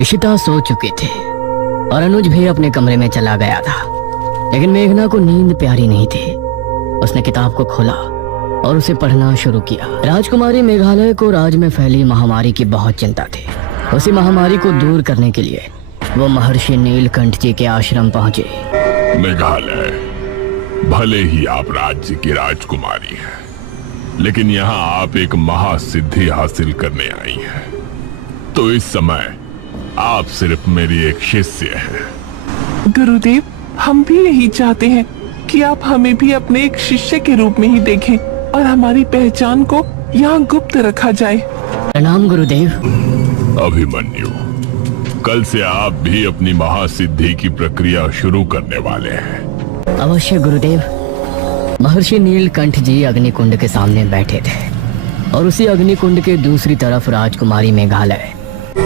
इशिता सो चुके थे और अनुज भी अपने कमरे में चला गया था, लेकिन मेघना को नींद प्यारी नहीं थी। उसने किताब को खोला और उसे पढ़ना शुरू किया। राजकुमारी मेघालय को राज्य में फैली महामारी की बहुत चिंता थी। उसी महामारी को दूर करने के लिए वो महर्षि नीलकंठ जी के आश्रम पहुंचे। मेघालय, भले ही आप राज्य की राजकुमारी हैं, लेकिन यहाँ आप एक महासिद्धि हासिल करने आई हैं। तो इस समय आप सिर्फ मेरी एक शिष्य हैं। गुरुदेव, हम भी यही चाहते हैं कि आप हमें भी अपने एक शिष्य के रूप में ही देखें और हमारी पहचान को यहाँ गुप्त रखा जाए। प्रणाम गुरुदेव। अभिमन्यु, कल से आप भी अपनी महासिद्धि की प्रक्रिया शुरू करने वाले हैं। अवश्य गुरुदेव। महर्षि नीलकंठ जी अग्निकुंड के सामने बैठे थे और उसी अग्निकुंड के दूसरी तरफ राजकुमारी मेघालय।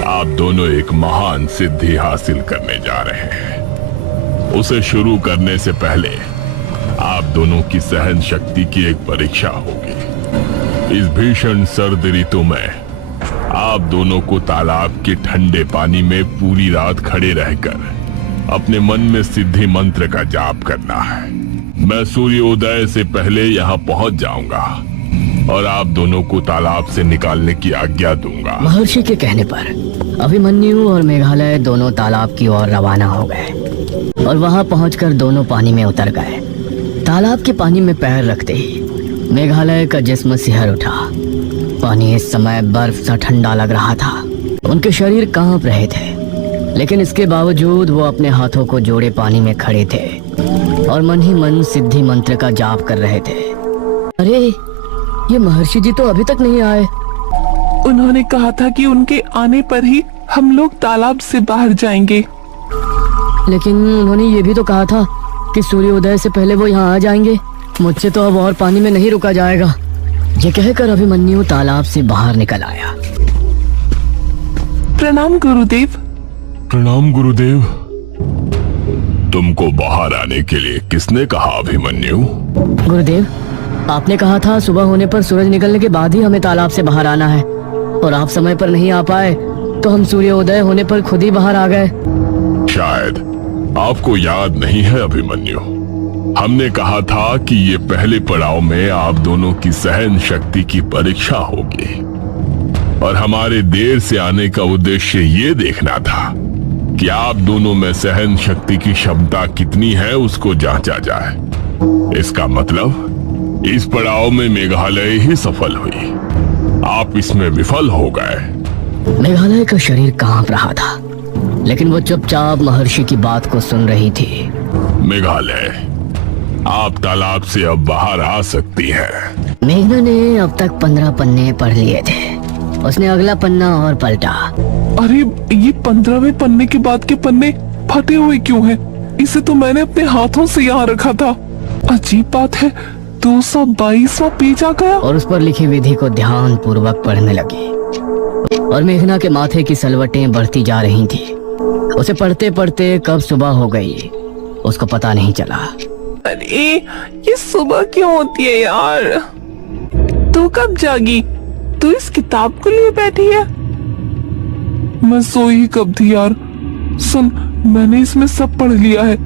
आप दोनों एक महान सिद्धि हासिल करने जा रहे हैं। उसे शुरू करने से पहले आप दोनों की सहन शक्ति की एक परीक्षा होगी। इस भीषण सर्द ऋतु में आप दोनों को तालाब के ठंडे पानी में पूरी रात खड़े रहकर अपने मन में सिद्धि मंत्र का जाप करना है। मैं सूर्योदय से पहले यहाँ पहुँच जाऊंगा और आप दोनों को तालाब से निकालने की आज्ञा दूंगा। महर्षि के कहने पर अभिमन्यु और मेघालय दोनों तालाब की ओर रवाना हो गए और वहां पहुंचकर दोनों पानी में उतर गए। तालाब के पानी में पैर रखते ही मेघालय का जिस्म सिहर उठा। पानी इस समय बर्फ सा ठंडा लग रहा था। उनके शरीर कांप रहे थे, लेकिन इसके बावजूद वो अपने हाथों को जोड़े पानी में खड़े थे और मन ही मन सिद्धि मंत्र का जाप कर रहे थे। अरे, ये महर्षि जी तो अभी तक नहीं आए। उन्होंने कहा था कि उनके आने पर ही हम लोग तालाब से बाहर जाएंगे। लेकिन उन्होंने ये भी तो कहा था कि सूर्योदय से पहले वो यहाँ आ जाएंगे। मुझसे तो अब और पानी में नहीं रुका जाएगा। ये कहकर अभिमन्यु तालाब से बाहर निकल आया। प्रणाम गुरुदेव। प्रणाम गुरुदेव। तुमको बाहर आने के लिए किसने कहा अभिमन्यु? गुरुदेव, आपने कहा था सुबह होने पर सूरज निकलने के बाद ही हमें तालाब से बाहर आना है, और आप समय पर नहीं आ पाए तो हम सूर्योदय होने पर खुद ही बाहर आ गए। शायद आपको याद नहीं है अभिमन्यु, हमने कहा था कि ये पहले पड़ाव में आप दोनों की सहन शक्ति की परीक्षा होगी और हमारे देर से आने का उद्देश्य ये देखना था कि आप दोनों में सहन शक्ति की क्षमता कितनी है उसको जांचा जाए। इसका मतलब इस पड़ाव में मेघालय ही सफल हुई, आप इसमें विफल हो गए। मेघालय का शरीर कांप रहा था, लेकिन वो चुपचाप महर्षि की बात को सुन रही थी। मेघालय, आप तालाब से अब बाहर आ सकती हैं। मेघना ने अब तक 15 पन्ने पढ़ लिए थे। उसने अगला पन्ना और पलटा। अरे, ये 15वें पन्ने के बाद के पन्ने फटे हुए क्यों हैं? इसे तो मैंने अपने हाथों से यहाँ रखा था। अजीब बात है, 222वां पेज आ गया। और उस पर लिखी विधि को ध्यान पूर्वक पढ़ने लगी और मेघना के माथे की सलवटें बढ़ती जा रही थी। उसे पढ़ते पढ़ते कब सुबह हो गई उसको पता नहीं चला। अरे, ये सुबह क्यों होती है यार? तू कब जागी? तू इस किताब को लिए बैठी है? मैं सोई कब थी यार? सुन, मैंने इसमें सब पढ़ लिया है।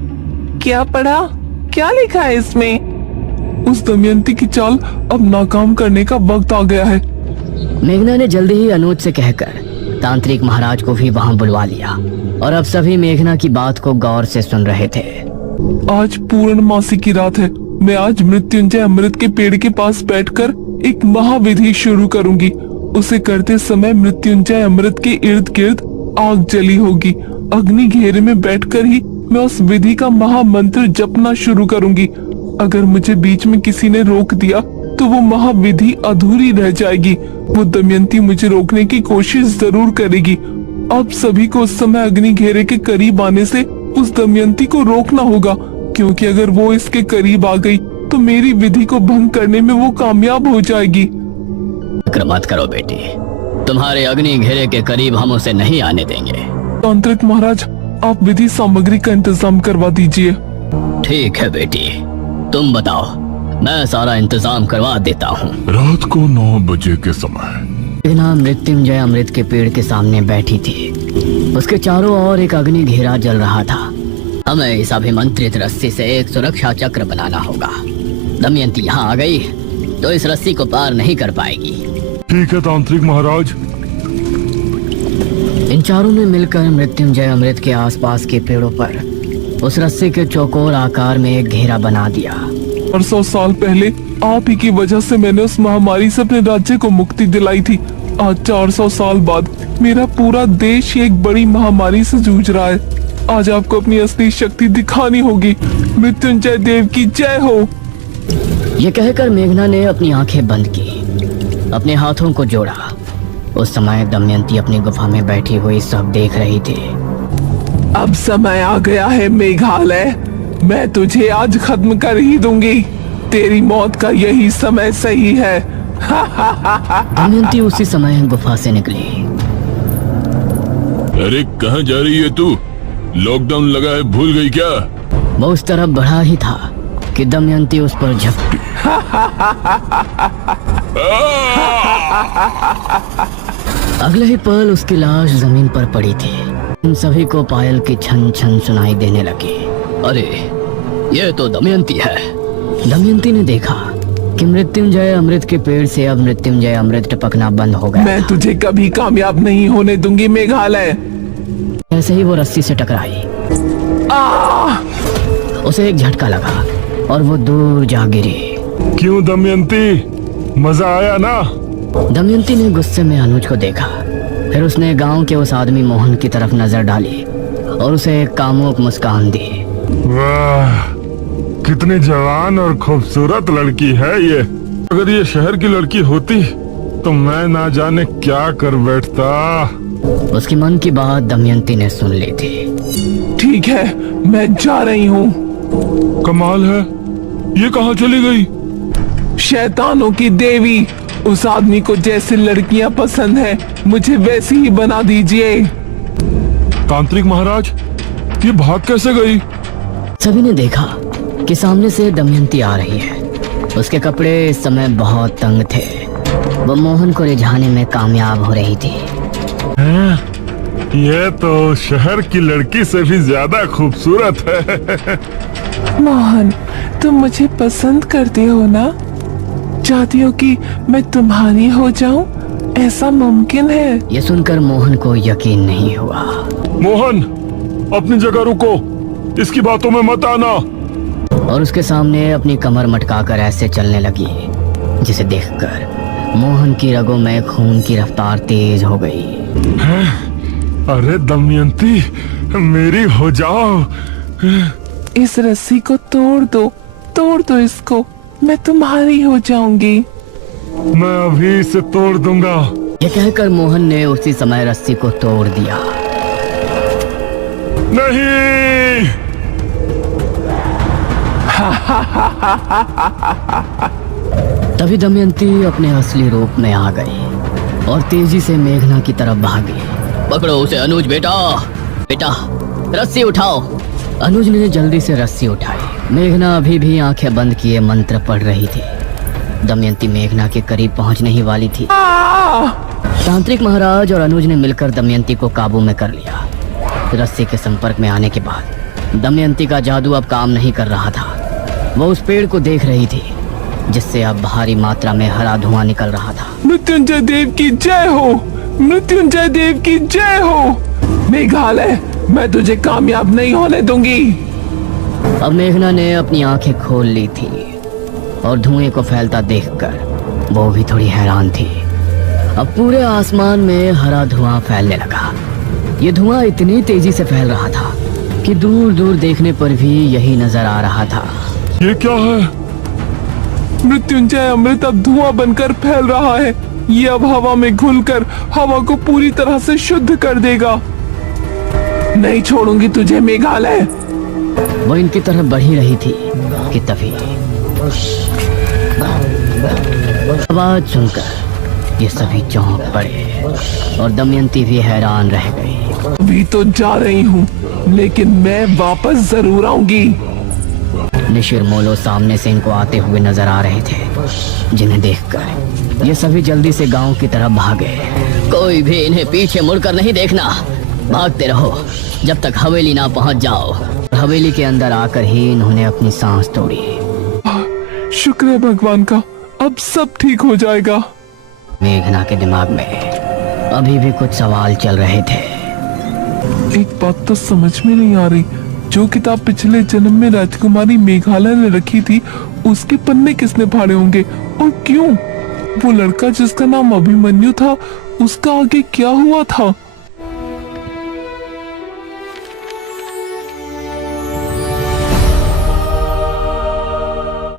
क्या पढ़ा? क्या लिखा है इसमें? उस दमयंती की चाल अब नाकाम करने का वक्त आ गया है। मेघना ने जल्दी ही अनुज से कहकर तांत्रिक महाराज को भी वहां बुलवा लिया और अब सभी मेघना की बात को गौर से सुन रहे थे। आज पूर्णमासी की रात है। मैं आज मृत्युंजय अमृत के पेड़ के पास बैठकर एक महाविधि शुरू करूंगी। उसे करते समय मृत्युंजय अमृत के इर्द गिर्द आग जली होगी। अग्नि घेरे में बैठकर ही मैं उस विधि का महामंत्र जपना शुरू करूंगी। अगर मुझे बीच में किसी ने रोक दिया तो वो महाविधि अधूरी रह जाएगी। वो दमयंती मुझे रोकने की कोशिश जरूर करेगी। अब सभी को उस समय अग्नि घेरे के करीब आने से उस दमयंती को रोकना होगा, क्योंकि अगर वो इसके करीब आ गई तो मेरी विधि को भंग करने में वो कामयाब हो जाएगी। फिक्र मत करो बेटी, तुम्हारे अग्नि घेरे के करीब हम उसे नहीं आने देंगे। तांत्रिक महाराज, आप विधि सामग्री का इंतजाम करवा दीजिए। ठीक है बेटी, तुम बताओ, मैं सारा इंतजाम करवा देता हूँ। रात को 9 बजे के समय मेघना मृत्युंजय अमृत के पेड़ के सामने बैठी थी। उसके चारों ओर एक अग्नि घेरा जल रहा था। हमें इस अभिमंत्रित रस्सी से एक सुरक्षा चक्र बनाना होगा। दमयंती यहाँ आ गई तो इस रस्सी को पार नहीं कर पाएगी। ठीक है तांत्रिक महाराज। इन चारों ने मिलकर मृत्युंजय अमृत के आसपास के पेड़ों पर उस रस्सी के चौकोर आकार में एक घेरा बना दिया। 400 साल पहले आप ही की वजह से मैंने उस महामारी से अपने राज्य को मुक्ति दिलाई थी। आज 400 साल बाद मेरा पूरा देश एक बड़ी महामारी से जूझ रहा है। आज आपको अपनी असली शक्ति दिखानी होगी। मृत्युंजय देव की जय हो। ये कहकर मेघना ने अपनी आंखें बंद की, अपने हाथों को जोड़ा। उस समय दमयंती अपनी गुफा में बैठी हुई सब देख रही थी। अब समय आ गया है मेघालय, मैं तुझे आज खत्म कर ही दूंगी। तेरी मौत का यही समय सही है। दमयंती उसी समय गुफा से निकली। अरे कहाँ जा रही है तू? लॉकडाउन लगा है, भूल गई क्या? वो उस तरफ बढ़ा ही था कि दमयंती उस पर झपटी। अगले ही पल उसकी लाश जमीन पर पड़ी थी। उन सभी को पायल की छन छन सुनाई देने लगी। अरे ये तो दमयंती है। दमयंती ने देखा कि मृत्युंजय अमृत के पेड़ से अब मृत्युंजय अमृत टपकना बंद हो गया। मैं तुझे कभी कामयाब नहीं होने दूंगी मेघालय। ऐसे ही वो रस्सी से टकराई। उसे एक झटका लगा और वो दूर जा गिरी। क्यों दमयंती, मजा आया ना? दमयंती ने गुस्से में अनुज को देखा। फिर उसने गांव के उस आदमी मोहन की तरफ नजर डाली और उसे एक कामुक मुस्कान दी। वाह, कितनी जवान और खूबसूरत लड़की है ये। अगर ये शहर की लड़की होती तो मैं ना जाने क्या कर बैठता। उसकी मन की बात दमयंती ने सुन ली थी। ठीक है, मैं जा रही हूँ। कमाल है, ये कहाँ चली गई? शैतानों की देवी, उस आदमी को जैसी लड़कियां पसंद है मुझे वैसी ही बना दीजिए। तांत्रिक महाराज, ये भाग कैसे गई? सभी ने देखा कि सामने से दमयंती आ रही है। उसके कपड़े इस समय बहुत तंग थे। वो मोहन को रिझाने में कामयाब हो रही थी। ये तो शहर की लड़की से भी ज्यादा खूबसूरत है। मोहन, तुम मुझे पसंद करते हो ना? चाहती हो कि मैं तुम्हारी हो जाऊं? ऐसा मुमकिन है? ये सुनकर मोहन को यकीन नहीं हुआ। मोहन, अपनी जगह रुको, इसकी बातों में मत आना। और उसके सामने अपनी कमर मटकाकर ऐसे चलने लगी जिसे देखकर मोहन की रगों में खून की रफ्तार तेज हो गई। अरे दमयंती, मेरी हो जाओ। इस रस्सी को तोड़ दो इसको, मैं तुम्हारी हो जाऊंगी। मैं अभी इसे तोड़ दूंगा। ये कहकर मोहन ने उसी समय रस्सी को तोड़ दिया। नहीं। तभी दमयंती अपने असली रूप में आ गई और तेजी से मेघना की तरफ भागी। पकड़ो उसे अनुज। बेटा रस्सी उठाओ। अनुज ने जल्दी से रस्सी उठाई। मेघना अभी भी आंखें बंद किए मंत्र पढ़ रही थी। दमयंती मेघना के करीब पहुंचने ही वाली थी। तांत्रिक महाराज और अनुज ने मिलकर दमयंती को काबू में कर लिया। रस्सी के संपर्क में आने के बाद दमयंती का जादू अब काम नहीं कर रहा था। वो उस पेड़ को देख रही थी जिससे अब भारी मात्रा में हरा धुआं निकल रहा था। मृत्युंजय देव की जय हो, मृत्युंजय देव की जय हो। मेघालय, मैं तुझे कामयाब नहीं होने दूंगी। अब मेघना ने अपनी आंखें खोल ली थी और धुएं को फैलता देखकर वो भी थोड़ी हैरान थी। अब पूरे आसमान में हरा धुआं फैलने लगा। ये धुआं इतनी तेजी से फैल रहा था कि दूर दूर देखने पर भी यही नजर आ रहा था। ये क्या है? मृत्युंजय अमृत अब धुआं बनकर फैल रहा है। ये अब हवा में घुलकर हवा को पूरी तरह से शुद्ध कर देगा। नहीं छोड़ूंगी तुझे मेघालय। वो इनकी तरफ बढ़ ही रही थी कि तभी आवाज सुनकर ये सभी चौंक पड़े और दमयंती भी हैरान रह गई। अभी तो जा रही हूँ, लेकिन मैं वापस जरूर आऊंगी। निशिर मोलो सामने से इनको आते हुए नजर आ रहे थे, जिन्हें देखकर ये सभी जल्दी से गांव की तरफ भागे। कोई भी इन्हें पीछे मुड़कर नहीं देखना, भागते रहो जब तक हवेली ना पहुंच जाओ। हवेली के अंदर आकर ही इन्होंने अपनी सांस तोड़ी। शुक्र है भगवान का, अब सब ठीक हो जाएगा। मेघना के दिमाग में अभी भी कुछ सवाल चल रहे थे। एक बात तो समझ में नहीं आ रही, जो किताब पिछले जन्म में राजकुमारी मेघालय ने रखी थी, उसके पन्ने किसने फाड़े होंगे और क्यों? वो लड़का जिसका नाम अभिमन्यु था, उसका आगे क्या हुआ था?